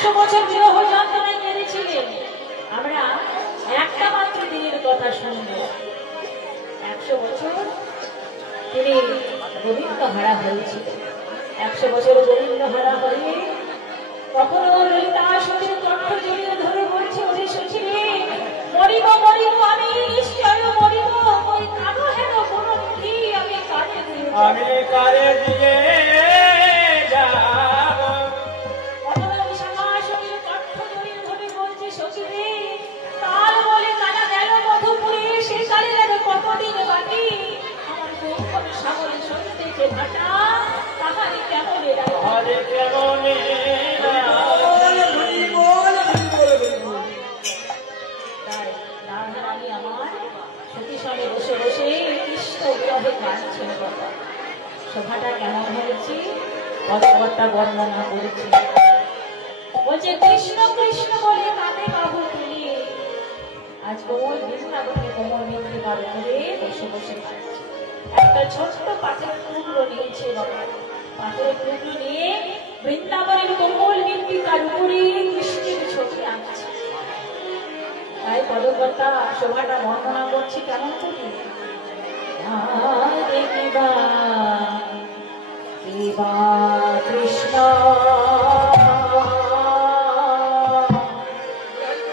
100 বছর বিরহ যন্ত্রণায় কেঁদেছিলেন, আমরা একটা মাত্র দিনের কথা শুনব। 100 বছর তিনি গোবিন্দ হারা হয়েছিলেন। 100 বছর গোবিন্দ হারা হয়ে কখনো ললিতা সতীর কণ্ঠ জড়িয়ে ধরে বলছে, ওরে সখী রে, মরিব মরিব আমি নিশ্চয় মরিব, ওই কারো হেন কোনো বিধি আমি কারে দিয়ে যাব। কখনো বিশাখা সতীর কণ্ঠ জড়িয়ে ধরে বলছে, সখী রে, কাল বলে কানা গেল মধুপুরে, সে কালে যেন কতদিন বাকি, আমার কোন সাগরে সত্যে ভাটা, তাহারে কেমনে হরে কেমনে তাই রাধারানী আমার সতী সঙ্গে বসে বসে কৃষ্ণ বিরহে কাঁদছেন। বাবা সভাটা কেমন হয়েছে ভগবতটা বর্ণনা করেছে। বলছে কৃষ্ণ কৃষ্ণ বলে কাঁদে বাহু তুলিয়ে, আজ কোমল বৃন্দাবনে কোমল মিত্রে পার করে বসে বসে কাঁদছে। একটা ছোট্ট পাথরের টুকরো নিয়েছে বাবা, পাথরের টুকরো নিয়ে বৃন্দাবনের কোমল মৃত্তিকার উপরে কৃষ্ণের ছবি আঁকছে। তাই পদকর্তা শোভাটা বর্ণনা করছি কেমন করি, দেখিবা দেবা কৃষ্ণ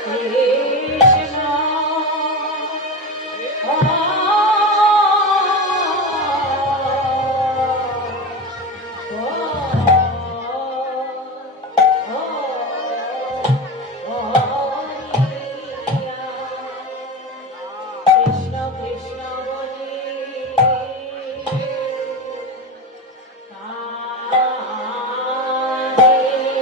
কৃষ্ণ কৃষ্ণ কৃষ্ণ বলে কাঁদে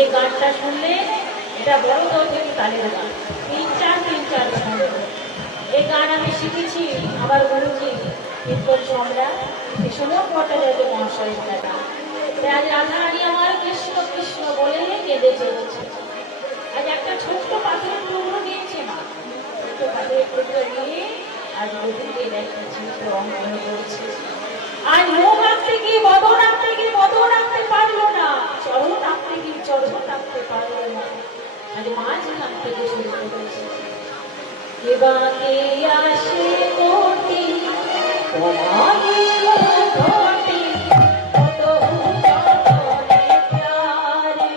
এই গানটা শুনলে এটা বড় দল থেকে তালের গান, তিন চার ছন্দ। এই গান আমি শিখেছি আমার গুরুজি কীর্তন সম্রাট বিশ্বনাথ ভট্টাচার্য মহাশয়ের দ্বারা। তাই আজ রাধারানী আমার কৃষ্ণ কৃষ্ণ বলে কেঁদে চলেছে। আজ একটা ছোট্ট পাথরের টুকরো দিয়েছে মা, ছোট্ট পাথরের টুকরো দিয়ে আজ গভীরে একটা চিত্র অঙ্কন করেছে। আজ মুখ আঁকতে গিয়ে বদন আঁকতে গিয়ে বদন আঁকতে পারলো না, চরণ আঁকতে গিয়ে চরণ আঁকতে পারলো না, আজ মাঝ আঁকতে গিয়ে শুরু করেছে। এবারে আসে কোটি তোমাকে ঘটে কত জননে প্যারে।